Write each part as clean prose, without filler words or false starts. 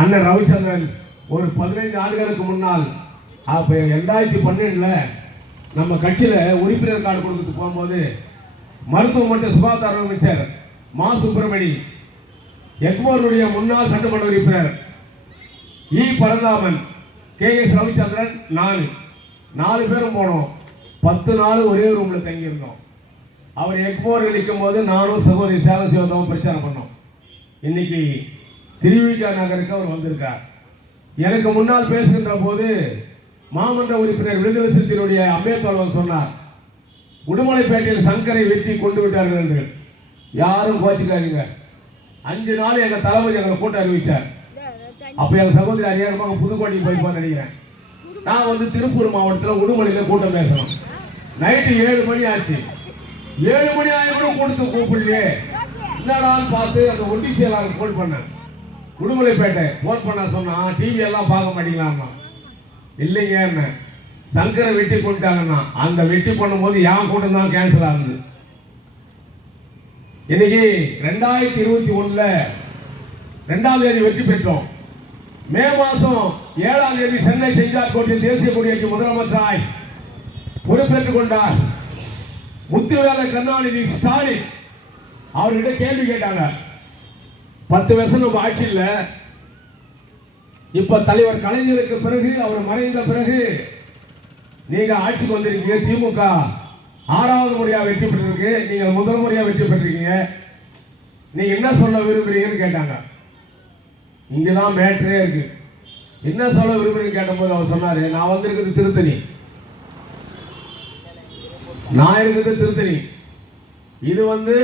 அண்ணன் ரவிச்சந்திரன் ஒரு 15 ஆண்டுகளுக்கு முன்னால் அப்போ 2012 நம்ம கட்சியில் உறுப்பினர் கார்டு கொடுத்து போகும்போது மருத்துவம் மற்றும் சுகாதார அமைச்சர் மா சுப்பிரமணி, எக்மோருடைய முன்னாள் சட்டமன்ற உறுப்பினர் இ பரந்தாமன், KS ரவிச்சந்திரன், நான் 4 பேரும் போனோம். 10 நாள் ஒரே ரூமில் தங்கியிருந்தோம். அவர் எக்மோர் நிற்கும் போது நானும் சகோதரி சேலம் சிவதாவும் பிரச்சாரம் பண்ணோம். இன்னைக்கு திருவிக நகருக்கு அவர் வந்திருக்கார். எனக்கு முன்னால் பேசுகின்ற போது மாமன்ற உறுப்பினர் விடுதலை சிறுத்தைகளுடைய அம்பேத்கர் சொன்னார், உடுமலைப்பேட்டையில் சங்கரை வெட்டி கொண்டு விட்டார்கள் என்று. யாரும் கோச்சிக்காதீங்க. 5 நாள் எங்க தளபதி எங்களை கூட்ட அறிவிச்சார். அப்ப எங்க சகோதரி அதிகாரமாக புதுக்கோட்டைக்கு போய்ப்பான்னு நினைக்கிறேன். நான் வந்து திருப்பூர் மாவட்டத்தில் உடுமலையில கூட்டம் பேசணும். நைட்டு 7 மணி ஆச்சு. 7 மணி ஆயிரம் கொடுத்து கூப்பிடலையே, என்னடான்னு பார்த்து அந்த ஒட்டி செயலாளர் போன் பண்ணேன். உடுமலைப்பேட்டை போன் பண்ண சொன்னா, டிவி எல்லாம் பார்க்க மாட்டீங்களாமா. இல்லைங்க, என்ன சங்கரை வெட்டி கொண்டுட்டாங்கன்னா, அந்த வெட்டி பண்ணும்போது என் கூட்டம் தான் கேன்சல் ஆகுது. இன்னைக்கு 2021 2ஆம் தேதி வெற்றி பெற்றோம். மே மாதம் 7ஆம் தேதி சென்னை செஞ்சார் கோட்டையில் தேசிய கொடியேற்றி முதலமைச்சராய் பொறுப்பேற்றுக் கொண்டார் முத்துவேலை கருணாநிதி ஸ்டாலின். அவர்கிட்ட கேள்வி கேட்டாங்க, 10 வருஷம் நம்ம ஆட்சி இல்ல, இப்ப தலைவர் கலைஞருக்கு பிறகு அவர் மறைந்த பிறகு நீங்க ஆட்சிக்கு வந்திருக்கீங்க. திமுக 6வது முறையா வெற்றி பெற்றிருக்கு, நீங்கள் முதல் முறையா வெற்றி பெற்றிருக்கீங்க. நீங்க என்ன சொல்ல விரும்புறீங்கன்னு கேட்டாங்க. இங்கதான் மேட்டரே இருக்கு. என்ன சொல்ல விரும்புறீங்கன்னு கேட்டபோது அவர் சொன்னாரு, நான் வந்திருக்கிறது திருத்தணி, நான் இருக்கிறது திருத்தணி, இது வந்து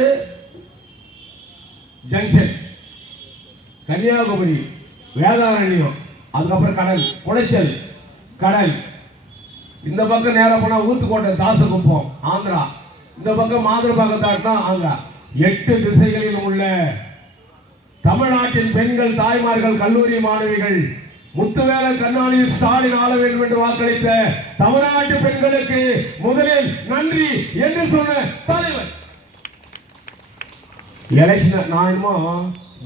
ஜங்ஷன் கன்னியாகுமரி, வேதாரண்யம், அதுக்கப்புறம் கடல், குடைச்சல் கடல், இந்த பக்கம் நேரம் போனா ஊத்துக்கோட்டை, தாசகுப்பம் ஆந்திரா, இந்த பக்கம் மாதிரபாக்கம் தாட்டினா அங்க 8 திசைகளில் உள்ள தமிழ்நாட்டின் பெண்கள், தாய்மார்கள், கல்லூரி மாணவிகள் முத்துவேலை கருணாநிதி ஸ்டாலின் ஆள வேண்டும் என்று வாக்களித்த தமிழ்நாட்டு பெண்களுக்கு முதலில் நன்றி என்று சொன்ன தலைவர். எலெக்ஷன் நான் என்னமோ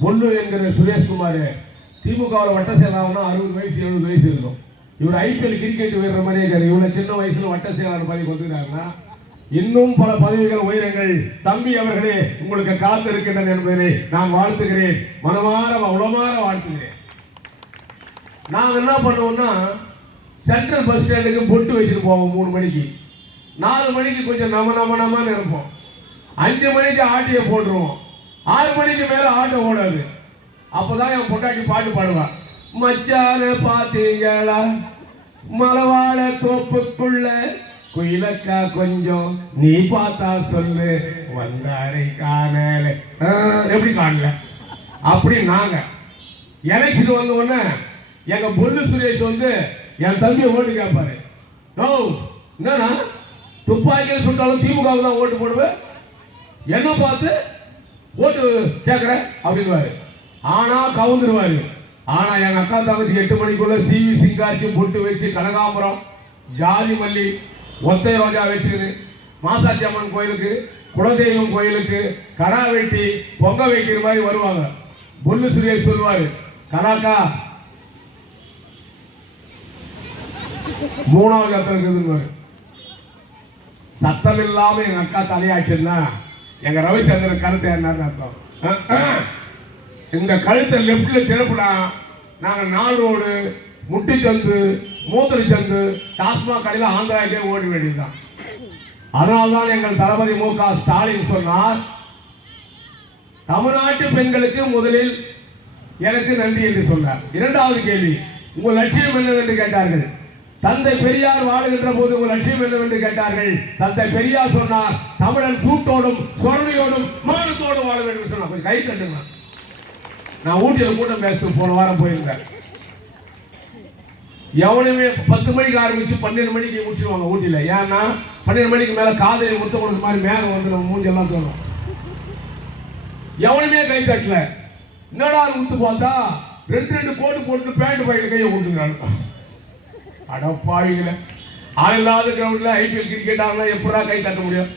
பொல்லு என்கிற சுரேஷ்குமார் திமுகவில் வட்ட செயலாளர்னா 60 வயசு 70 வயசு இருக்கும். இவர் IPL கிரிக்கெட் வீரர் மாதிரியே இருக்காரு. இவ்வளவு சின்ன வயசுல வட்ட செயலாளர் பதவி கொடுத்துக்கிறாங்கன்னா இன்னும் பல பதவிகள் உயரங்கள் தம்பி அவர்களே உங்களுக்கு காத்திருக்கின்றன என்பதை நான் வாழ்த்துகிறேன், மனமாற உளமாற வாழ்த்துகிறேன். நாங்க என்ன பண்ணுவோம்னா, சென்ட்ரல் பஸ் ஸ்டாண்டுக்கு பொட்டு வச்சுட்டு போவோம் 3 மணிக்கு. 4 மணிக்கு கொஞ்சம் நமன்னு இருப்போம். 5 மணிக்கு ஆட்டியை போட்டுருவோம். 6 மணிக்கு மேல ஆட்டோ ஓடாது. அப்பதான் என் பொண்டாட்டி பாட்டு பாடுவான், மச்சான பாத்தீங்களா மலவாழ தோப்புக்குள்ள குயிலக்கா கொஞ்சம் நீ பார்த்தா சொல்லு வந்தாரை காணல. எப்படி காணல? அப்படி நாங்க எலெக்ஷன் வந்த உடனே எங்க பொல்லு சுரேஷ் வந்து என் தம்பியை ஓட்டு கேட்பாரு. என்னன்னா துப்பாக்கியில் சுட்டாலும் திமுக தான் ஓட்டு போடுவேன், என்ன பார்த்து ஓட்டு கேட்கிற அப்படின்னு. ஆனா கவுந்துருவாரு. ஆனா எங்க அக்கா தங்கச்சி 8 மணிக்குள்ள சிவி சிங்காச்சி பொட்டு வச்சு கனகாம்பரம், ஜாதி மல்லி, ஒத்தை ரோஜா வச்சுக்கிது மாசாட்சி அம்மன் கோயிலுக்கு, குலதெய்வம் கோயிலுக்கு கடா வெட்டி பொங்க வைக்கிற மாதிரி வருவாங்க. பொல்லு சுரேஷ் சொல்லுவாரு, கலாக்கா 3வது இடத்துல இருக்குதுன்னு. சத்தம் இல்லாம எங்க அக்கா தலையாச்சுன்னா எங்க ரவிச்சந்திரன் கருத்தை என்னன்னு அர்த்தம். இந்த கழுத்தை லெப்ட்ல திறப்புடா, நாங்க 4 ரோடு, முட்டிச்சந்து, மூத்திரச்சந்து, டாஸ்மாக் கடையில் ஆந்திராக்கே ஓட வேண்டியதுதான். அதனால்தான் எங்கள் தளபதி MK ஸ்டாலின் சொன்னார், தமிழ்நாட்டு பெண்களுக்கு முதலில் எனக்கு நன்றி என்று சொன்னார். 2வது கேள்வி, உங்கள் லட்சியம் என்னவென்று கேட்டார்கள். தந்தை பெரியார் வாழுகின்ற போது உங்கள் லட்சியம் என்னவென்று கேட்டார்கள். தந்தை பெரியார் சொன்னார், தமிழன் சூட்டோடும் சொரணியோடும் மானத்தோடும் வாழ வேண்டும் சொன்னார். கொஞ்சம் கை தட்டுங்க. நான் ஊட்டியில் கூட்டம் பேச போன வாரம் போயிருந்தேன். எவனையுமே 10 மணிக்கு ஆரம்பிச்சு 12 மணிக்கு முடிச்சிருவாங்க ஊட்டியில். ஏன்னா 12 மணிக்கு மேல காதலி முத்த கொடுத்த மாதிரி மேகம் வந்து நம்ம மூஞ்சி எல்லாம் தோணும். எவனுமே கை தட்டல. என்னடா முத்து பார்த்தா 2 கோட்டு போட்டு பேண்ட் பையில கையை கொடுத்துக்கிறாங்க. அடப்பாவிங்கள, ஆளில்லாத கிரவுண்ட்ல IPL கிரிக்கெட் ஆனா எப்படா கை தட்ட முடியும்?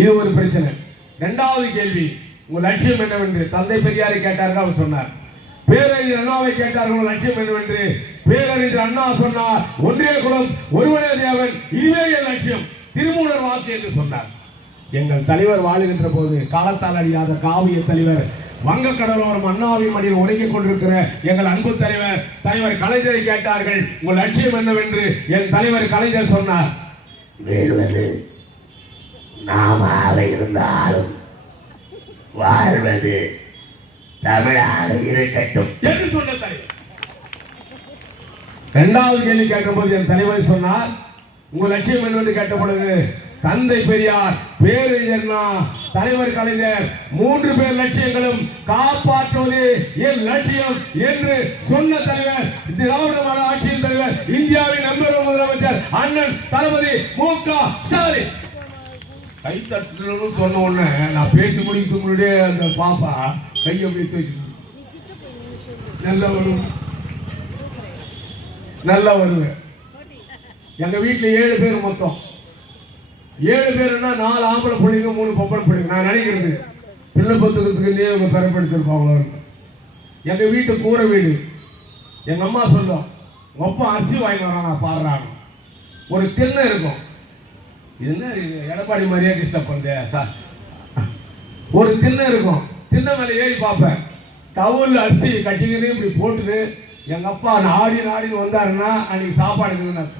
இது ஒரு பிரச்சனை. 2வது கேள்வி, உங்கள் லட்சியம் என்னவென்று தந்தை பெரியாரை கேட்டார்கள். அவர் சொன்னார், பேரறிஞர் அண்ணாவை கேட்டார்கள் லட்சியம் என்னவென்று. பேரறிஞர் அண்ணா சொன்னார், ஒன்றே குலம் ஒருவனே தேவன், இதுவே என் லட்சியம், திருமூலர் வாக்கு என்று சொன்னார். எங்கள் தலைவர் வாழுகின்ற போது காலத்தால் அழியாத காவிய தலைவர், வங்கக்கடலோரம் அண்ணாவின் மடியில் உறங்கிக் கொண்டிருக்கிற எங்கள் அன்பு தலைவர் கலைஞரை கேட்டார்கள், உங்கள் லட்சியம் என்னவென்று. என் தலைவர் கலைஞர் சொன்னார், வீழ்வது நாமாக இருந்தாலும் வாழ்வது தமிழாக இருக்கட்டும் என்று சொன்ன தலைவர். இரண்டாவது கேள்வி கேட்டபோது என் தலைவர் சொன்னார், உங்கள் லட்சியம் என்னவென்று கேட்ட பொழுது, தந்தை பெரியார், பேரறிஞர் தலைவர் கலைஞர் 3 பேர் லட்சியங்களும் காப்பாற்றுவது என் லட்சியம் என்று சொன்ன தலைவர், திராவிட மாடல் ஆட்சியின் தலைவர், இந்தியாவின் நம்பர் முதலமைச்சர் அண்ணன் தளபதி மு.க. ஸ்டாலின். கைத்தட்டு சொன்ன உடனே நான் பேசி முடிக்க முன்னாடியே அந்த பாப்பா கையை பிடித்து வச்சு நல்லா வருவேன். எங்க வீட்டுல 7 பேர் மொத்தம். 7 பேருன்னா 4 ஆம்பளை பிள்ளைங்க 3 பொம்பளை பிள்ளைங்க. நான் நினைக்கிறது பிள்ளை பத்துக்கிறதுக்குள்ளே அவங்க பெறப்படுத்திருப்பாங்களோ. எங்க வீட்டு கூரை வீடு. எங்க அம்மா சொல்லும், ஒப்ப அரிசி வாங்கி வரானா பாடுறாங்க. ஒரு திண்ணை இருக்கும். இது என்ன எடப்பாடி மாதிரியே டிஸ்டர்ப் பண்ணுதே சார். ஒரு திண்ணை இருக்கும். திண்ணை மேலே ஏறி பார்ப்பேன். டவுல் அரிசி கட்டிக்கிட்டு இப்படி போட்டுது. எங்க அப்பா நாடின்னு வந்தாருன்னா அன்னைக்கு சாப்பாடு இருக்குதுன்னு அர்த்தம்.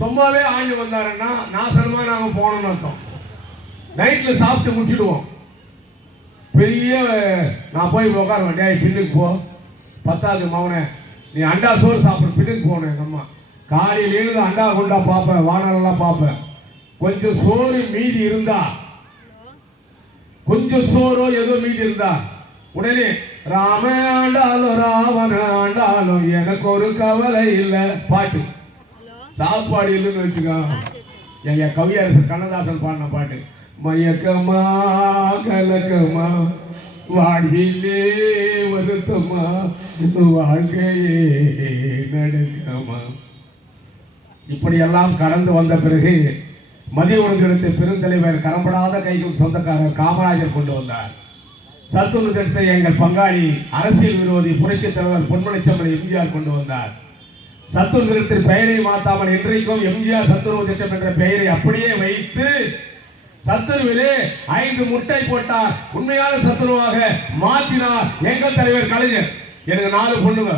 சும்மாவே ஆண்டு வந்தாருன்னா நாசனமா நாங்க போனோம்னு அர்த்தம். நைட்ல சாப்பிட்டு முடிச்சிடுவோம். பெரிய நான் போய் உட்காருவேன், டேய் பின்னுக்கு போ, 10வது மவனே நீ அண்டா சோறு சாப்பிட பின்னுக்கு போனேன். எங்க அம்மா காலையில் எழுந்து அண்டா கொண்டா பார்ப்பேன், வானரெல்லாம் பார்ப்பேன். கொஞ்சம் சோறு மீதி இருந்தா, கொஞ்சம் சோறோ ஏதோ மீதி இருந்தா உடனே ராம ஆண்டாலும் ராவண ஆண்டாலும் எனக்கு ஒரு கவலை இல்லை பாட்டு. சாப்பாடு இல்லைன்னு வச்சுக்கோ. எங்க கவியரசர் கண்ணதாசன் பாடின பாட்டு, மயக்கமா கலக்கமா வாழ்விலே வருத்தமா வாழ்க்கையே நடுக்கமா. இப்படியெல்லாம் கடந்து வந்த பிறகு மதிய உணவு எடுத்த பெருந்தலைவர், கரம்படாத கைக்கும் சொந்தக்காரர் காமராஜர் கொண்டு வந்தார். சத்துணவு திட்டத்தை எங்கள் பங்காளி அரசியல் விரோதி புரட்சித் தலைவர் பொன்மனச்செம்மல் எம்ஜிஆர் கொண்டு வந்தார். சத்துணவு திட்டத்தின் பெயரை மாற்றாமல் இன்றைக்கும் எம்ஜிஆர் சத்துணவு திட்டம் என்ற பெயரை அப்படியே வைத்து சத்துணவிலே 5 முட்டை போட்டார். உண்மையான சத்துணவாக மாற்றினார் எங்கள் தலைவர் கலைஞர். எனக்கு 4 பொண்ணுங்க,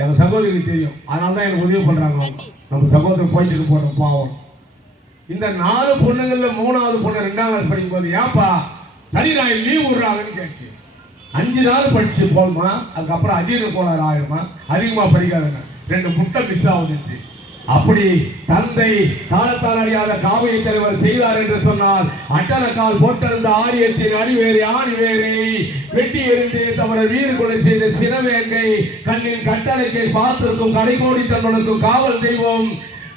எங்க சகோதரிக்கு தெரியும். அதனால தான் எனக்கு உதவி பண்றாங்க. நம்ம சகோதரர் போயிட்டு போட்டோம் பாவம். இந்த 4 பொண்ணுங்கள்ல 3வது பொண்ணு 2ஆம் கிளாஸ் படிக்கும் போது, ஏப்பா சனி ஞாயிறு லீவ் விடுறாங்கன்னு கேட்டு 5 நாள் படிச்சு போகுமா, அதுக்கப்புறம் அஜீர்ண கோளாறு ஆகுமா, அதிகமா படிக்காதுங்க, 2 முட்டை மிஸ் ஆகுதுச்சு. அப்படி தந்தை காலத்தால் அறியாத காவிய தலைவர் செய்தார் என்று சொன்னால், அட்டனக்கால் போட்டிருந்த ஆரியத்தின் அடிவேரை ஆணிவேரை வெட்டி எறிந்தே தவிர வீறு கொலை செய்த சினவேங்கை கண்ணின் கட்டளைக்கை பார்த்திருக்கும் கடைகோடி தன்னுக்கும் காவல் தெய்வம்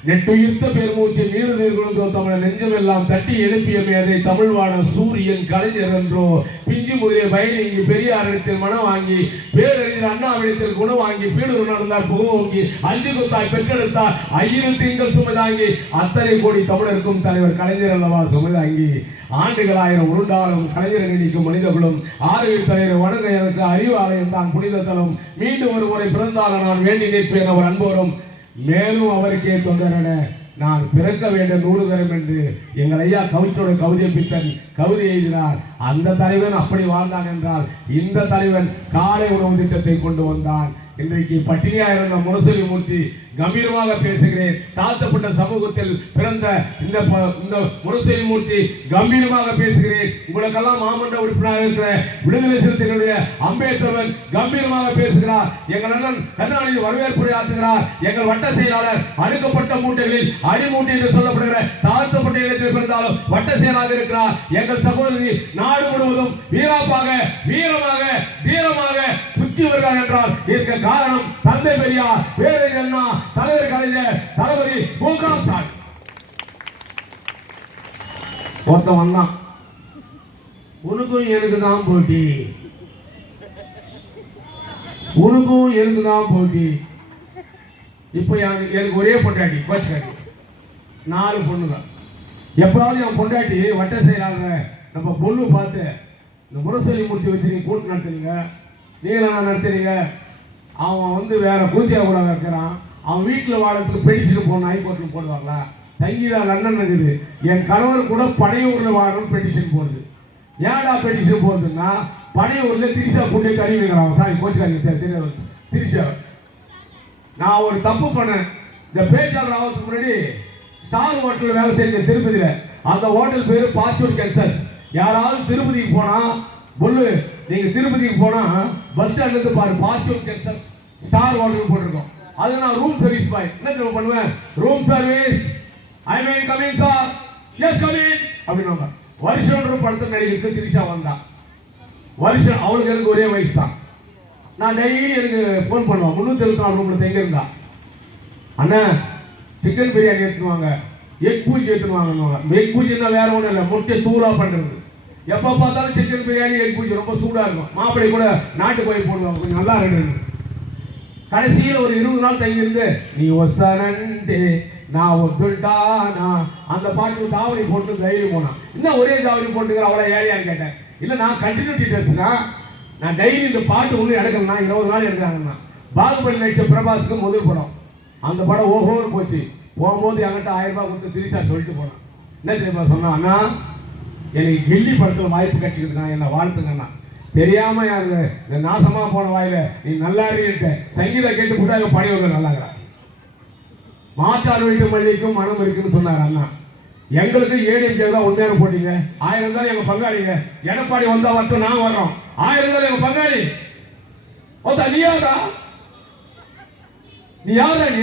நெட்டுயிர்த்த பெருமூச்சு நீடு நீர்குழுந்தோ தமிழ் நெஞ்சமெல்லாம் தட்டி எழுப்பிய மேதை தமிழ்வான சூரியன் கலைஞர் என்றோ பிஞ்சு முதலிய பயணிங்கி பெரியாரிடத்தில் மனம் வாங்கி பேரறிஞர் அண்ணாவிடத்தில் குணம் வாங்கி பீடு நடந்தார் புகவோங்கி 5 குத்தாய் பெற்றெடுத்தார் 1000 திங்கள் சுமதாங்கி அத்தனை கோடி தமிழருக்கும் தலைவர் கலைஞர் அல்லவா சுமதாங்கி. ஆண்டுகள் 1000 உருண்டாலும் கலைஞர் நினைக்கும் மனிதர்களும் ஆரோக்கிய தலைவர் வணங்க எனக்கு அறிவு ஆலயம் தான் புனித தலம். மீண்டும் ஒரு முறை பிறந்தால நான் வேண்டி நிற்பேன் அவர் அன்போரும். மேலும் அவருக்கே தொண்டரென நான் பிறக்க வேண்டும் 100 தரம் என்று எங்கள் ஐயா கவிச்சோட கவிதை பித்தன் கவிதை எழுதினார். அந்த தலைவன் அப்படி வாழ்ந்தான் என்றால் இந்த தலைவன் காலை உணவு திட்டத்தை கொண்டு வந்தான். இன்றைக்கு பட்டினியாக இருந்த முரசொலி மூர்த்தி கம்பீரமாக பேசுகிறேன். தாழ்த்தப்பட்ட சமூகத்தில் பிறந்த இந்த முரசொலி மூர்த்தி கம்பீரமாக பேசுகிறேன். உங்களுக்கெல்லாம் மாமன்ற உறுப்பினராக இருக்கிற விடுதலை சிறுத்தைகளுடைய அம்பேத்கர் கம்பீரமாக பேசுகிறார். எங்கள் அண்ணன் கருணாநிதி வரவேற்புரை ஆற்றுகிறார். எங்கள் வட்ட செயலாளர் அடுக்கப்பட்ட மூட்டைகளில் அடிமூட்டை என்று சொல்லப்படுகிற தாழ்த்தப்பட்ட இடத்தில் பிறந்தாலும் வட்ட செயலாளர் இருக்கிறார். எங்கள் சகோதரி நாடு முழுவதும் வீரமாக வீரமாக வீரமாக சுற்றி வருகிறார் என்றால் இதற்கு காரணம் தந்தை பெரியார், பேரறிஞர் அண்ணா, தலைவர் கலைஞர், தளபதி மு.க. ஸ்டாலின். ஒருத்தன் வந்தான், உனக்கும் எனக்கு தான் போட்டி, உனக்கும் எனக்கு தான் போட்டி. இப்போ எனக்கு ஒரே பொண்டாட்டி கோச்சுக்காட்டி, 4 பொண்ணுங்க. எப்படாவது என் பொண்டாட்டி வட்ட செயலாளர் நம்ம பொண்ணு பார்த்து இந்த முரசொலி மூர்த்தி வச்சு நீங்க கூட்டு நடத்துறீங்க, நீங்களும் நான் நடத்துறீங்க. அவன் வந்து வேற கூத்தியா கூட இருக்கிறான். அவன் வீட்டில் வாழறதுக்கு பெடிஷன் போடணும், ஹைகோர்ட்டில் போடுவாங்களா? சங்கீதா லண்டன் இருக்குது. என் கணவர் கூட பனையூரில் வாழணும் பெடிஷன் போடுது. ஏன்டா பெடிஷன் போடுதுன்னா பனையூரில் திரிசா கொண்டு கறி வைக்கிறான். சாரி கோச்சுக்காரங்க தெரியாது திரிசா. நான் ஒரு தப்பு பண்ணேன். இந்த பேச்சாளர் ஆகிறதுக்கு முன்னாடி ஸ்டார் ஹோட்டலில் வேலை செஞ்ச திருப்பதியில். அந்த ஹோட்டல் பேர் பாச்சூர் கென்சஸ். யாராவது திருப்பதிக்கு போனா பொல்லு, நீங்க திருப்பதிக்கு போனா பஸ் ஸ்டாண்ட்ல இருந்து பாரு, பாச்சூர் கென்சஸ் ஸ்டார் ஹோட்டல் போட்டிருக்கோம். அது நான் ரூம் சர்வீஸ் பாய். என்ன தெரியுமா பண்ணுவேன்? Room service, I may coming sir, yes coming அப்படின்னாங்க. வருஷம் படத்தை நடிகருக்கு திரிஷா வந்தா. வருஷம் அவளுக்கு எனக்கு ஒரே வயசு தான். நான் டெய்லி எனக்கு ஃபோன் பண்ணுவேன். 374 ரூம்ல தங்கி இருந்தா. அண்ணா சிக்கன் பிரியாணி எடுத்துவாங்க, எக் பூஜை எடுத்துவாங்க. எக் பூஜைன்னா வேற ஒன்றும் இல்லை, முட்டை தூளா பண்றது. எப்போ பார்த்தாலும் சிக்கன் பிரியாணி எக் பூஜை ரொம்ப சூடா இருக்கும். மாப்பிள்ளை கூட நாட்டு கோழி போடுவாங்க, கொஞ்சம் நல்லா இருக்கு. கடைசியில் ஒரு 20 நாள் தங்கி இருந்து நீ ஒசனண்டே நான் ஒத்துட்டானா அந்த பாட்டுக்கு தாவணி போட்டு தைரியம் போனான். இன்னும் ஒரே தாவணி போட்டுக்கிற அவ்வளோ ஏரியான்னு கேட்டேன். இல்லை நான் கண்டினியூட்டி டெஸ்ட் தான். நான் டெய்லி இந்த பாட்டு ஒன்று எடுக்கணும்னா 20 நாள் எடுக்கிறாங்கன்னா. பாகுபலி நடிச்ச பிரபாஸுக்கு முதல் படம். அந்த படம் ஓஹோன்னு போச்சு. போகும்போது என்கிட்ட 1000 ரூபாய் கொடுத்து திரிசா சொல்லிட்டு போனான். என்ன தெரியுமா சொன்னா? அண்ணா எனக்கு கில்லி படத்தில் வாய்ப்பு கிடைச்சிக்கிட்டு என்ன வாழ்த்துங்கண்ணா. தெரியாம யாரு இந்த நாசமா போன வாயில நீ நல்லா இருக்க சங்கீதா கேட்டு போட்டா பணியோட நல்லாங்கிறான். மாட்டார் வீட்டு மல்லிகைக்கும் மனம் இருக்குன்னு சொன்னார் அண்ணா. எங்களுக்கு ஏடிஎம்கே தான் ஒன்னேரம் போட்டீங்க. 1000 தான் எங்க பங்காளிங்க. எடப்பாடி வந்தா மட்டும் நான் வர்றோம். 1000 தான் எங்க பங்காளி. நீ யாரா? நீ யாரா நீ?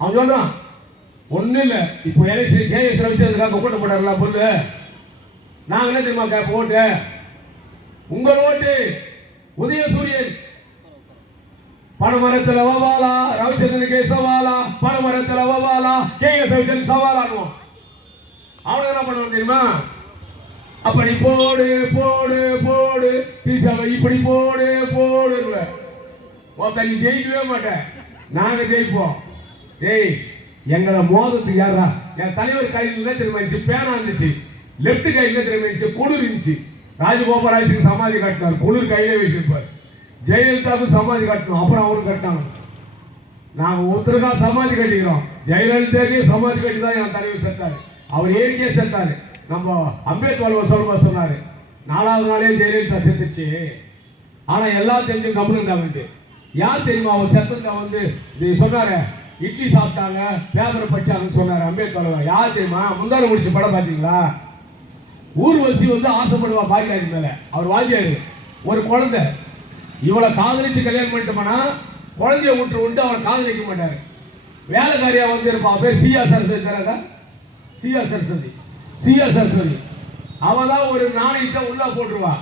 அவன் சொல்றான் ஒண்ணு இல்ல. இப்போ எலெக்ஷன் கேஎஸ் ரவிச்சந்திரனுக்காக கூட்ட போட்டார்ல பொண்ணு. நாங்க என்ன தெரியுமா கேட்போம்? ஓட்டு உங்கள் ஓட்டு உதயசூரியன். பணமரத்தில் வவாலா, ரவிச்சந்திரனுக்கு சவாலா, பணமரத்தில் வவாலா, கேஎஸ் ரவிச்சந்திரன் சவாலானுவோம். அவனுக்கு என்ன பண்ணுவோம் தெரியுமா? அப்ப நீ போடு போடு போடு இப்படி போடு போடு. நீ ஜெயிக்கவே மாட்டேன், நாங்க ஜெயிப்போம். டேய் எங்களை மோதத்துக்கு யாரா? என் தலைவர் கையில் என்ன தெரியுமா இருந்துச்சு? பேனா இருந்துச்சு. லெப்ட் கை என்ன தெரியுமா இருந்துச்சு? குளிர் இருந்துச்சு. ராஜகோபாலாஜிக்கு சமாதி கட்டினார், குளிர் கையிலே வச்சிருப்பார். ஜெயலலிதாவுக்கு சமாதி கட்டணும், அப்புறம் அவருக்கு கட்டினாங்க. நாங்க ஒருத்தருக்கா சமாதி கட்டிக்கிறோம். ஜெயலலிதாக்கே சமாதி கட்டி தான் என் தலைவர் செத்தாரு. அவர் ஏற்கே செத்தாரு. நம்ம அம்பேத்கர் சொல்லும்போது சொன்னாரு 4வது நாளே ஜெயலலிதா செத்துச்சு. ஆனா எல்லாம் தெரிஞ்சு கம்முன்னு யார் தெரியுமா? அவர் செத்தத்தை வந்து சொன்னாரு, இட்லி சாப்பிட்டாங்க பேப்பரை படிச்சாங்கன்னு சொன்னாரு அம்பேத்கர். யார் தெரியுமா? முந்தார முடிச்சு படம் பார்த்தீங்களா? ஊர்வசி வந்து ஆசைப்படுவா பாக்கியராஜ் மேல. அவர் வாத்தியாரு. ஒரு குழந்தை இவளை காதலிச்சு கல்யாணம் பண்ணிட்டோம்னா குழந்தைய விட்டு அவனை காதலிக்க மாட்டாரு. வேலைக்காரியா வந்து இருப்பா. பேர் சியா சரஸ்வதி. சியா சரஸ்வதி அவதான் ஒரு நாளைக்கு உள்ள போட்டுருவா.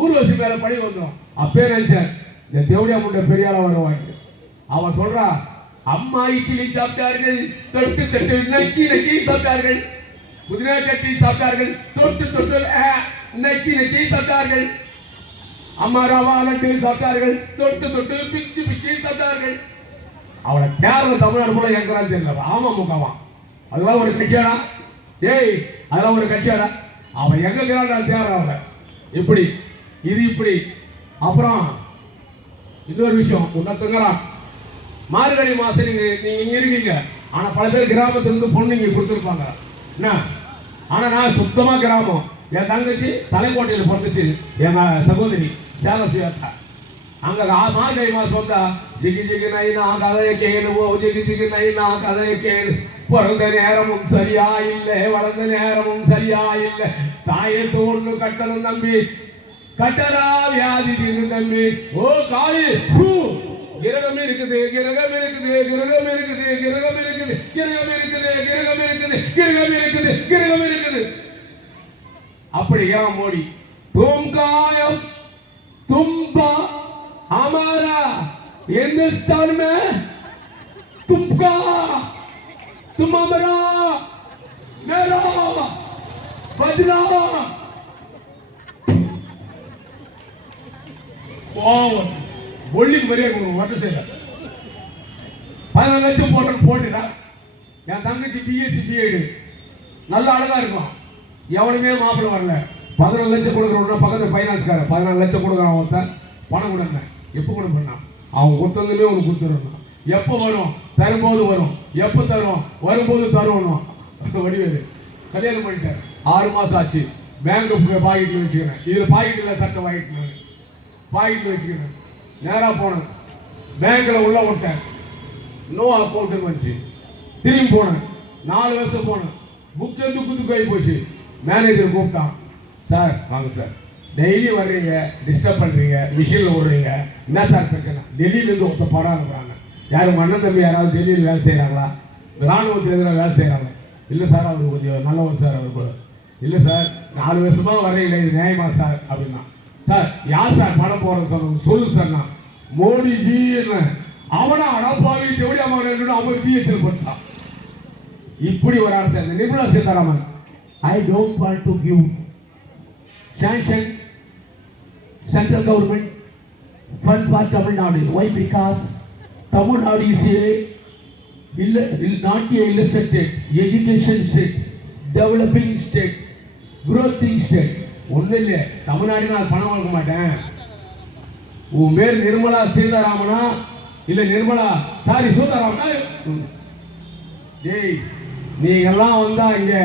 ஊர்வசி மேல பழி வந்துடும். அப்பே நினைச்சேன் இந்த தேவடியா முண்ட பெரியால வருவாங்க. அவன் சொல்றா, அம்மா இட்லி சாப்பிட்டார்கள், தொட்டு தொட்டு நக்கி நக்கி சாப்பிட்டார்கள், குதிரை கட்டி சாப்பிட்டார்கள், தொட்டு தொட்டு நக்கி நக்கி சாப்பிட்டார்கள், அம்மா ரவா லட்டு சாப்பிட்டார்கள், தொட்டு தொட்டு பிச்சு பிச்சு சாப்பிட்டார்கள். அவளை கேரள தமிழ்நாடு போல எங்கிறான்னு தெரியல. அமமுகவான் அதெல்லாம் ஒரு கட்சியாடா? ஏய் அதெல்லாம் ஒரு கட்சியாடா? அவன் எங்க இருக்கிறான் தேர்ற அவளை இப்படி இது இப்படி. அப்புறம் இன்னொரு விஷயம், உன்னத்துங்கிறான் மார்கழி மாசம் நீங்க இங்க இருக்கீங்க. ஆனா பல பேர் கிராமத்துல இருந்து பொண்ணு இங்க கொடுத்துருப்பாங்க. என்ன ஆனா நான் சுத்தமா கிராமம். என் தங்கச்சி தலைக்கோட்டையில் பிறந்துச்சு. என் சகோதரி சேலசுயாத்தா. அங்க மார்கழி மாசம் வந்தா ஜிகி ஜிகி நைனா கதையை கேளுவோ, ஜிகி ஜிகி நைனா கதையை கேளு. பிறந்த நேரமும் சரியா இல்லை, வளர்ந்த நேரமும் சரியா இல்லை. தாயத்து ஒண்ணு கட்டணும் தம்பி, கட்டரா வியாதி தீர்ந்து தம்பி. ஓ காளி கிரகம் இருக்குது, கிரகம் இருக்குது, கிரகம் இருக்குது, கிரகம் இருக்குது, கிரகம் இருக்குது, கிரகம் இருக்குது, கிரகம் இருக்குது, கிரகம் இருக்குது. அப்படி ஏன் மோடி तुम कायम तुम हमारा हिंदुस्तान में तुमका तुम हमारा मेरा बदला ஒல்லிக்கு மரியாதை கொடுங்க. மட்டும் செய்யல 14 லட்சம் போட்டுடா. என் தங்கச்சி பிஎஸ்சி பிஎட் நல்ல அழகா இருக்கும். எவனுமே மாப்பிள்ள வரல. 14 லட்சம் கொடுக்குறோம்னா பக்கத்துல பைனான்ஸ்கார 14 லட்சம் கொடுக்குறான். ஒருத்தன் பணம் கொடுங்க. எப்போ கொடுப்பா? அவன் கொடுத்ததுமே உனக்கு கொடுத்துடணும். எப்போ வரும்? தரும்போது வரும். எப்போ தரும்? வரும்போது தருவணும். வடிவேலு கல்யாணம் பண்ணிட்டார். 6 மாதம் ஆச்சு. பேங்க்கு பாக்கெட்டில் வச்சுக்கிறேன். இதில் பாக்கெட்டில் சட்டை வாங்கிட்டு பாக்கெட்டில் வச்சுக்கிறேன். நேராக போனேன். பேங்க்கில் உள்ள விட்டேன். நோ அக்கௌண்ட்டுன்னு வந்துச்சு. திரும்பி போனேன். 4 வருஷம் போனேன். புக்கு துக்கு ஆகி போச்சு. மேனேஜர் கூப்பிட்டான். சார் வாங்க சார், டெய்லி வர்றீங்க, டிஸ்டர்ப் பண்ணுறீங்க, மிஷினில் விடுறீங்க, என்ன சார் பிரச்சனை? டெல்லியிலேருந்து ஒருத்த படம் அனுப்புகிறாங்க. யாரும் அண்ணன் தம்பி யாராவது டெல்லியில் வேலை செய்கிறாங்களா? இராணுவத்தில் எதிராக வேலை செய்கிறாங்க? இல்லை சார், அவர் கொஞ்சம் நல்லவர் சார். அவர் கூட இல்லை சார், 4 வருஷமாக வர்றீங்களே, இது நியாயமா சார் அப்படின்னா. சார் யார் சார் பணம் போகிறேன்னு சொன்னாங்க? சொல்லு சார். நான் மோடிஜி என்ன அவனா அடப்பாவி எப்படி அவன் அவன் ஜிஎஸ்எல் போட்டான். இப்படி ஒரு அரசு Nirmala Sitharaman, I don't want to give sanction central government fund for Tamil Nadu. Why? Because Tamil Nadu is not a illustrated education state, developing state, growing state. ஒன்றும் இல்லை, தமிழ்நாடு நான் பணம் வாங்க மாட்டேன். உன் பேர் நிர்மலா சீதாராமனா இல்லை நிர்மலா சீதாராமனா? டேய், நீங்கெல்லாம் வந்தா இங்க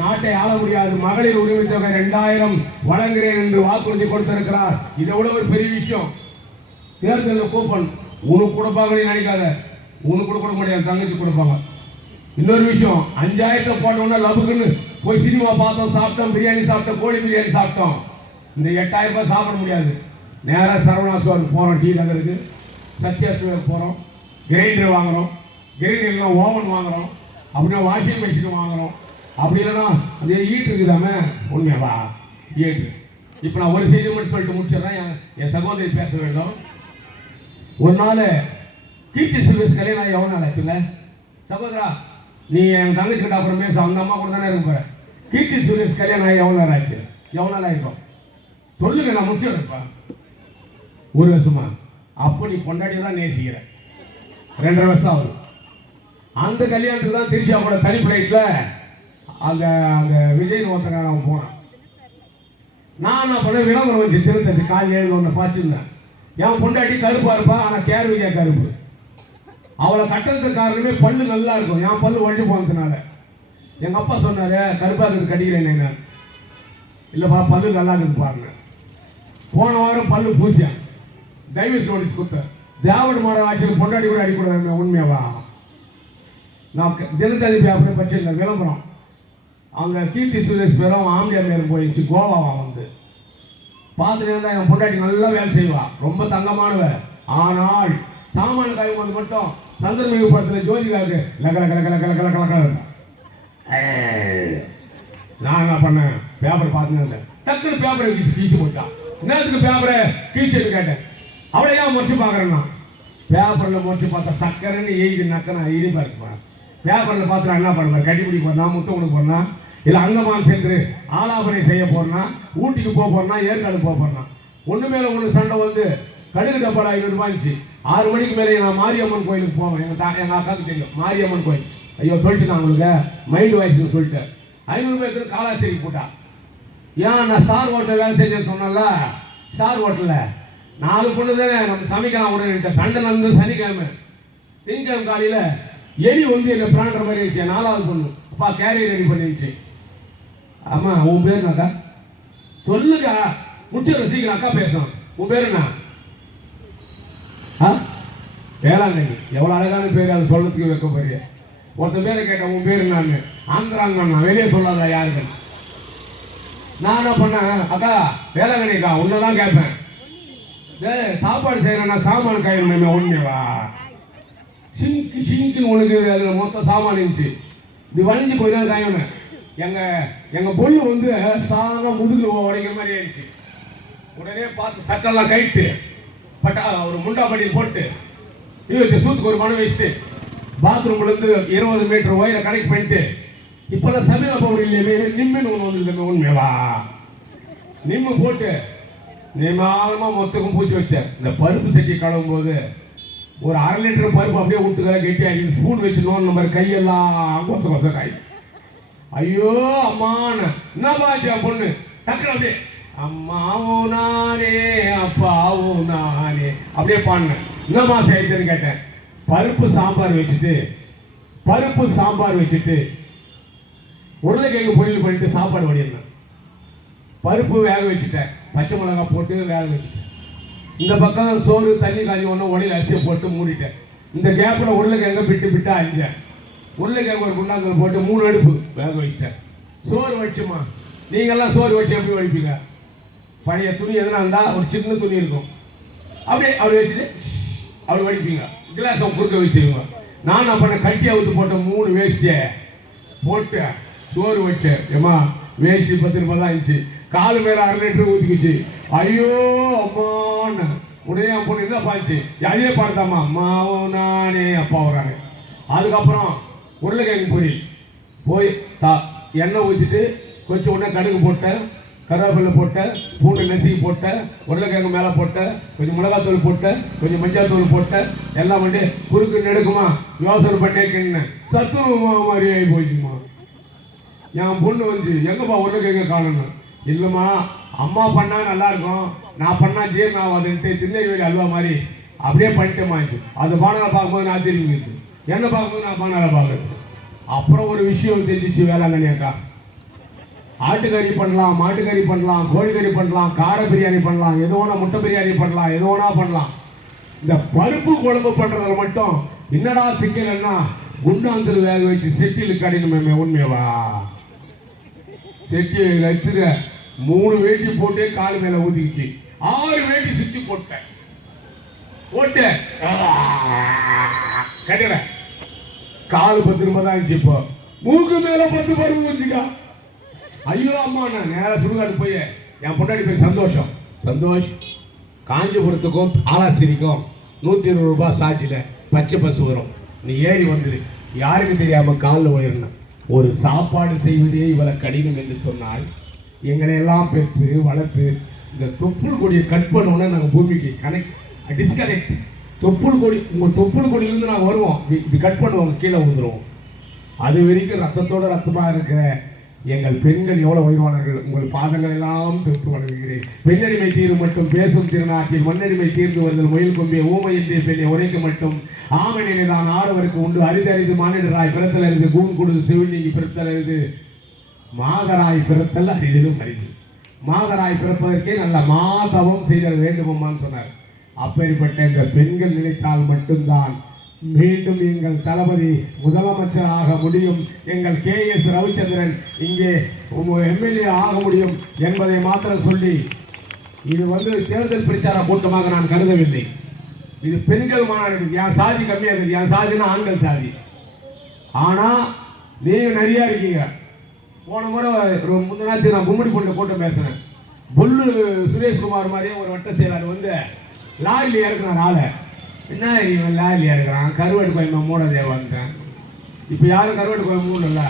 நாட்டை ஆள முடியாது. மகளிர் உரிமை தொகை 2000 வழங்குகிறேன் என்று வாக்குறுதி கொடுத்திருக்கிறார். இதை விட ஒரு பெரிய விஷயம், தேர்தலில் கூப்பன் உனக்கு கொடுப்பாங்கன்னு நினைக்காத. உனக்கு கொடுக்க முடியாது, தங்கச்சி கொடுப்பாங்க. இன்னொரு விஷயம், 5000 போட்டோம்னா லபுக்குன்னு போய் சினிமா பார்த்தோம், சாப்பிட்டோம், பிரியாணி சாப்பிட்டோம், கோழி பிரியாணி சாப்பிட்டோம். இந்த 8000 ரூபாய் சாப்பிட முடியாது. நேராக சரவணாஸ்வருக்கு போகிறோம், டீ நகருக்கு, சத்யாஸ்வருக்கு போகிறோம், கிரைண்டர் வாங்குகிறோம், கிரைண்டர்லாம் ஓவன் வாங்குகிறோம், அப்படின்னா வாஷிங் மிஷின் வாங்குகிறோம். அப்படி இல்லைன்னா அந்த ஈட்டு இருக்குதாமே, உண்மையாவா ஈட்டு. இப்போ நான் ஒரு செய்தி மட்டும் சொல்லிட்டு முடிச்சிடறேன். என் சகோதரி பேச வேண்டும். ஒரு நாள் கீர்த்தி சுரேஷ் கல்யாணம் எவ்வளோ நாள் ஆச்சுங்க சகோதரா? நீ என் தங்கச்சி கிட்ட அப்புறம் பேச, அந்த அம்மா கூட தானே இருக்க. கீர்த்தி சுரேஷ் கல்யாணம் எவ்வளோ நாள் ஆச்சு? எவ்வளோ நாள் ஆகிருக்கும் சொல்லுங்க, நான் முடிச்சிடுறேன். 1 வருஷமா? அப்போ நீ கொண்டாடி தான் நேசிக்கிறேன். 2.5 வருஷம் ஆகுது. அந்த கல்யாணத்துக்கு தான் திருச்சியா கூட தனி பிளைட்டில் அங்கே விஜய் ஒருத்தங்க நான் போனேன். நான் என்ன பண்ணேன், விளம்பரம் வச்சு திருத்தச்சு காலையில் 7 பார்த்துருந்தேன். என் பொண்டாட்டி கருப்பாக இருப்பா, ஆனால் கேர்விக்கா கருப்பு. அவளை கட்டுறதுக்கு காரணமே பல்லு நல்லா இருக்கும். என் பல்லு வண்டி போனதுனால எங்கள் அப்பா சொன்னார், கருப்பாக இருக்குது கட்டிக்கிறேன். நான் இல்லைப்பா பல்லு நல்லா இருக்குது பாருங்க. போன வாரம் பல்லு பூசியான், டைவர்ஸ் நோட்டீஸ் கொடுத்தேன். திராவிட மாடல் ஆட்சியில் பொண்டாட்டி கூட அடிக்கூடாது. உண்மையாவா? நான் தினத்தந்தி பேப்பரை படிச்சிருந்தேன் விளம்பரம். அங்கே கீர்த்தி சுரேஷ் பேரும் ஆம்பியா பேரும் போயிடுச்சு. கோவாவா வந்து பார்த்துட்டு தான் என் பொண்டாட்டி நல்லா வேலை செய்வா, ரொம்ப தங்கமானவ. ஆனால் சாமான காயும் வந்து மட்டும் சந்திரமிகு படத்தில் ஜோதிகாவுக்கு லக லக லக லக லக லக லக. நான் என்ன பண்ணேன், பேப்பர் பார்த்துன்னு டக்குன்னு பேப்பரை கீச்சு போட்டான். என்னத்துக்கு பேப்பரை கீச்சுன்னு கேட்டேன். அவளை ஏன் முறைச்சு பார்க்குறேன்னா, பேப்பரில் முறைச்சு பார்த்தா சக்கரைன்னு எழுதி நக்கனா இனிப்பா இருக்குமா. பேப்பரில் பார்த்து நான் என்ன பண்ணுவேன், கட்டிப்பிடி போறேன்னா, முட்டை கொடுக்க போறேன்னா, இல்லை அங்கமான் சென்று ஆலாபனை செய்ய போறேன்னா, ஊட்டிக்கு போக போறேன்னா, ஏற்காடு போக போறேன்னா, ஒன்று மேலே ஒன்று சண்டை வந்து கடுகு டப்பால் 500 ரூபாய் இருந்துச்சு. 6 மணிக்கு மேலே நான் மாரியம்மன் கோயிலுக்கு போவேன். எங்கள் அக்காவுக்கு தெரியும் மாரியம்மன் கோயில். ஐயோ சொல்லிட்டு நான் உங்களுக்கு மைண்ட் வாய்ஸ்னு சொல்லிட்டு 500 ரூபாய்க்கு காலாச்சேரி போட்டா. ஏன் நான் ஸ்டார் ஹோட்டலில் வேலை செஞ்சேன்னு சொன்னல, ஸ்டார் ஹோட்டலில் 4 பொண்ணு தானே நம்ம சமைக்கலாம் உடனே. சண்டை நடந்து சனிக்கிழமை, திங்கக்கிழமை காலையில் எலி வந்து என்னை பிராண்டுற மாதிரி இருந்துச்சு. 4வது பொண்ணு அப்பா கேரியர் ரெடி பண்ணிருச்சு. ஆமா உன் பேர் என்னக்கா சொல்லுங்க, முடிச்சிடற சீக்கிரம், அக்கா பேசணும். உன் பேர் என்ன? வேளாங்கண்ணி. எவ்வளோ அழகான பேர், அதை சொல்றதுக்கு வைக்க போறிய. ஒருத்தன் பேரை கேட்டேன், உன் பேர் என்னன்னு. ஆந்திராங்க, வெளியே சொல்லாத யாருக்கு. நான் என்ன பண்ணேன், அக்கா வேளாங்கண்ணிக்கா உன்னதான் கேட்பேன். சாப்பாடு செய்யறேன்னா சாமான காயணுமே. உண்மையவா? சிங்க்குன்னு உனக்கு அதில் மொத்தம் சாமான் இருந்துச்சு. இப்படி வளைஞ்சு போய் தான் காயணும். எங்கள் பொண்ணு வந்து சாதாரண முதுகு உடைக்கிற மாதிரி ஆயிடுச்சு. உடனே பார்த்து சட்டெல்லாம் கைட்டு பட்டா ஒரு முண்டா படியில் போட்டு வச்சு சூத்துக்கு ஒரு மனம் வச்சுட்டு பாத்ரூம்லேருந்து 20 மீட்டர் ஒயரை கனெக்ட் பண்ணிட்டு, இப்போல்லாம் சமையல் போக இல்லையே, நிம்முன்னு ஒன்று வந்துருக்கு. உண்மையவா? நிம்மு போட்டு நிமாலமாக மொத்தக்கும் பூச்சி வச்சேன். இந்த பருப்பு சட்டி கழுவும் போது ஒரு 1/2 லிட்டர் பருப்பு அப்படியே விட்டுக்கல கெட்டி ஆகி ஸ்பூன் வச்சு நோன் நம்பர் கையெல்லாம் கொச காய். ஐயோ அம்மான்னு என்ன பாச்சு பொண்ணு டக்குனு அப்படியே அம்மாவும் நானே அப்பாவும் நானே அப்படியே பாடினேன். என்னம்மா செய்யுதுன்னு கேட்டேன். பருப்பு சாம்பார் வச்சுட்டு உருளைக்கிழங்கு பொரியல் பண்ணிட்டு சாப்பாடு வடியிருந்தேன். பருப்பு வேக வச்சுட்டேன், பச்சை மிளகாய் போட்டு வேக வச்சுட்டேன். இந்த பக்கம் சோறு தண்ணி காஞ்சி ஒன்று உடையில அரிசியை போட்டு மூடிட்டேன். இந்த கேப்பில் உருளைக்கிழங்கு பிட்டு அரிஞ்சேன். உருளைக்கிழங்கு ஒரு குண்டாங்கல் போட்டு 3 அடுப்பு வேக வச்சுட்டேன். சோறு வச்சுமா, நீங்கள்லாம் சோறு வச்சு எப்படி வடிப்பீங்க? பழைய துணி எதுனா இருந்தால் ஒரு சின்ன துணி இருக்கும், அப்படியே அப்படி வச்சுட்டு அப்படி வடிப்பீங்க. கிளாஸை குறுக்க வச்சுருங்க. நான் அப்போ கட்டி அவுத்து போட்ட 3 வேஷ்டியை போட்டு சோறு வச்சேன். ஏமா வேஷ்டி 10 ரூபாய் தான் இருந்துச்சு. காலு மேலே 1/2 லிட்டர் ஊற்றிக்கிச்சு. ஐயோ அம்மான்னு உடனே என் பொண்ணு என்ன பாய்ச்சி அதே பார்த்தாம்மா அம்மாவும் நானே அப்பா வராங்க. அதுக்கப்புறம் உருளைக்கிழங்கு பொரியல் போய் எண்ணெய் ஊற்றிட்டு கொஞ்சம் உடனே கடுகு போட்டேன், கருவேப்பிலை போட்டேன், பூண்டு நசுக்கி போட்டேன், உருளைக்கிழங்கு மேலே போட்டேன், கொஞ்சம் மிளகாத்தூள் போட்டேன், கொஞ்சம் மஞ்சள் தூள் போட்டேன். எல்லாம் வந்து குறுக்கு நெடுக்குமா யோசனை பண்ணேன்னு சத்துணவுமா மாதிரி ஆகி போச்சுமா. என் பொண்ணு வந்து எங்கப்பா உருளைக்கிழங்கு காணணும். இல்லைம்மா அம்மா பண்ணா நல்லா இருக்கும், நான் பண்ணா ஜீரணம் ஆகாதுன்ட்டு திருநெல்வேலி அல்வா மாதிரி அப்படியே பண்ணிட்டேமாச்சு. அது பானாலை பார்க்கும்போது நான் திரும்பி என்ன பார்க்கும்போது நான் பானாலை பார்க்குறது. அப்புறம் ஒரு விஷயம் தெரிஞ்சிச்சு வேளாங்கண்ணி அக்கா. ஆட்டுக்கறி பண்ணலாம், மாட்டுக்கறி பண்ணலாம், கோழிக்கறி பண்ணலாம், காடை பிரியாணி பண்ணலாம், எது வேணா முட்டை பிரியாணி பண்ணலாம், எது வேணா பண்ணலாம். இந்த பருப்பு குழம்பு பண்ணுறதுல மட்டும் என்னடா சிக்கல்னா குண்டாந்தூர் வேக வச்சு செட்டில் கடினமே. உண்மையவா? செட்டி வைத்துக்க 3 வேட்டி போட்டே காலு மேலே ஊதிக்கிச்சு. 6 வேட்டி சுற்றி போட்டேன் கட்டல. காலு 10 ரூபாய் தான் இருந்துச்சு. இப்போ மூக்கு மேல 10 பருப்பு வச்சுக்கா. ஐயோ அம்மா, நான் நேராக சுடுகாடு போய் என் பொண்டாடி போய் சந்தோஷ் காஞ்சிபுரத்துக்கும் ஆலாசிரிக்கும் 120 ரூபாய் சார்ஜில் பச்சை பஸ் வரும், நீ ஏறி வந்துடு. யாருக்கு தெரியாமல் காலில் உயரணும். ஒரு சாப்பாடு செய்வதே இவ்வளவு கடினம் என்று சொன்னால் எங்களை எல்லாம் பெற்று வளர்த்து இந்த தொப்புள் கொடியை கட் பண்ணோன்னா நாங்கள் பூமிக்கு டிஸ்கனெக்ட். தொப்புள் கொடி, உங்கள் தொப்புள் கொடியிலேருந்து நாங்கள் வருவோம், இப்படி கட் பண்ணுவோம், கீழே விழுந்துருவோம். அது வரைக்கும் ரத்தமாக இருக்கிற எங்கள் பெண்கள் எவ்வளவு உயர்வாளர்கள். உங்கள் பாதங்கள் எல்லாம் பெற்று வழங்குகிறேன். பெண்ணடிமை தீரும் மட்டும் பேசும் திருநாட்டில் மண்ணடிமை தீர்ந்து வருதல் முயல் கொம்பிய ஊமை என்றே பெண்ணை உரைக்க மட்டும் ஆமனினை தான் ஆடவருக்கு உண்டு. அரிது மானிடராய் பிறத்தல் அரிது கூண் கொடுது செவிநீங்கி பிறத்தல் அரிது மாதராய் பிறத்தல் அரிதிலும் அரிது. மாதராய் பிறப்பதற்கே நல்ல மாதவம் செய்தல் வேண்டுமான்னு சொன்னார். அப்பேற்பட்ட இந்த பெண்கள் நினைத்தால் மட்டும்தான் மீண்டும் எங்கள் தளபதி முதலமைச்சராக முடியும், எங்கள் KS ரவிச்சந்திரன் இங்கே MLA ஆக முடியும் என்பதை மாத்திரம் சொல்லி, இது தேர்தல் பிரச்சார கூட்டமாக நான் கருதவில்லை. இது பெண்கள் மாநாடு. என் சாதி கம்மியாக இருக்குது, என் சாதினா ஆண்கள் சாதி. ஆனால் நீங்க நிறையா இருக்கீங்க. போன முறை முன்னாடி நான் கும்மிடி கொண்ட கூட்டம் பேசுறேன். புல்லு சுரேஷ்குமார் மாதிரியே ஒரு வட்ட செயலாளர் லாரியில் இறக்குனார் ஆளை. என்ன இவன் லாரியில் இருக்கிறான், கருவாட்டு கோயம்பு மூட தேவான்ட்டேன். இப்போ யாரும் கருவாட்டு கோயம்பு மூடல.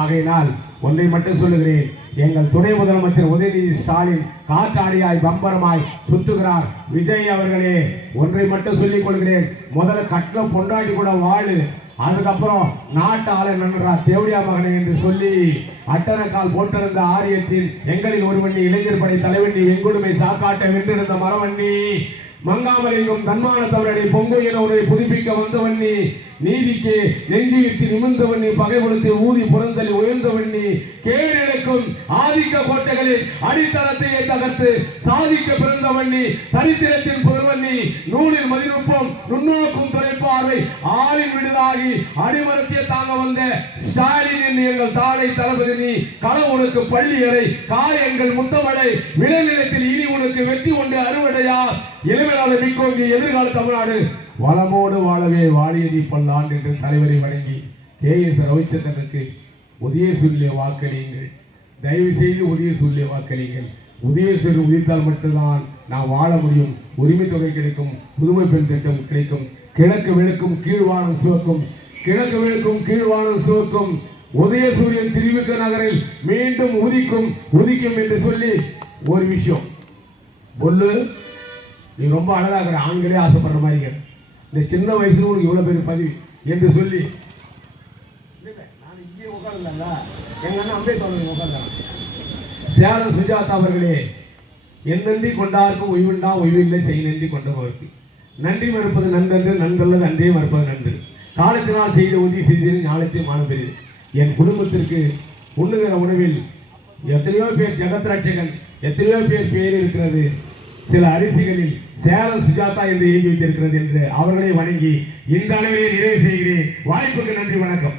ஆகையினால் ஒன்றை மட்டும் சொல்லுகிறேன், எங்கள் துணை முதலமைச்சர் உதயநிதி ஸ்டாலின் காற்றாடியாய் பம்பரமாய் சுற்றுகிறார். விஜய் அவர்களே, ஒன்றை மட்டும் சொல்லிக் கொள்கிறேன், முதல்ல கட்டில பொண்டாட்டி கூட வாழு, அதுக்கப்புறம் நாட்டு ஆளை நன்றா தேவடியா மகனை என்று சொல்லி அட்டனக்கால் போட்டிருந்த ஆரியத்தின் எங்களில் ஒருவண்ணி இளைஞர் படை தலைவண்ணி வெங்குடுமை சாக்காட்ட வென்றிருந்த மரவண்ணி மங்காமலிங்கம் தன்மான தவறனை பொங்கையின உரை புதுப்பிக்க வந்தவண்ணி நீதிக்கு நெஞ்சுயிர்த்தி நிமிர்ந்தவண்ணி பகைவனுக்கு ஊதி புறந்தலி உயர்ந்தவண்ணி கேரளுக்கும் ஆதிக்க கோட்டைகளில் அடித்தளத்தையே தகர்த்து சாதிக்க பிறந்தவண்ணி சரித்திரத்தின் புதல்வண்ணி நூலில் மதிநுட்பம் நுண்ணோக்கும் துறைப்பார்வை ஆளின் விடுதாகி அடிமரத்திய தாங்க வந்த ஸ்டாலின் என்று எங்கள் தாளை தளபதி நீ கள உனக்கு பள்ளி அறை காலை எங்கள் முத்தமடை விளைநிலத்தில் இனி உனக்கு வெற்றி கொண்டு அறுவடையா இளவிலாத மிக்கோங்கி எதிர்கால தமிழ்நாடு வளமோடு வாழவே வாழியடி பல்லாண்டு என்று தலைவரை வணங்கி KS ரவிச்சந்திரனுக்கு உதயசூரிய வாக்களியுங்கள். தயவு செய்து உதயசூரிய வாக்களியுங்கள். உதயசூரியன் உதித்தால் மட்டும்தான் நாம் வாழ முடியும். உரிமை தொகை கிடைக்கும், புதுமை பெண் திட்டம் கிடைக்கும், கிழக்கு விழுக்கும் கீழ்வானம் சிவக்கும், கிழக்கு விழுக்கும் கீழ்வானம் சிவக்கும், உதயசூரியன் திருவிக்க நகரில் மீண்டும் உதிக்கும் என்று சொல்லி ஒரு விஷயம் ஒன்று, நீ ரொம்ப அழகா இருக்கிற, ஆண்களே ஆசைப்படுற மாதிரி இந்த சின்ன வயசுல உனக்கு இவ்வளவு பெரிய பதவி என்று சொல்லி நான் இங்கே உட்கார்ந்தல எங்க அண்ணன் அம்பேத்கர் உட்கார்ந்தான். சேலம் சுஜாதா அவர்களே, என் நன்றி கொண்டாருக்கு உய்வுண்டா உய்வில்லை செய் நன்றி கொண்டவருக்கு. நன்றி மறுப்பது நன்றன்று, நன்றல்லது அன்றே மறுப்பது நன்று. காலத்தினால் செய்த உதவி செய்தது ஞானத்தை மானம் பெரியது. என் குடும்பத்திற்கு உண்ணுகிற உணவில் எத்தனையோ பேர் ஜெகத்ரட்சகன், எத்தனையோ பேர் பேர் இருக்கிறது. சில அரிசிகளில் சேலம் சுஜாதா என்று எழுதி வைத்திருக்கிறது என்று அவர்களை வணங்கி இந்த அளவிலே நிறைவு செய்கிறேன். வாய்ப்புக்கு நன்றி, வணக்கம்.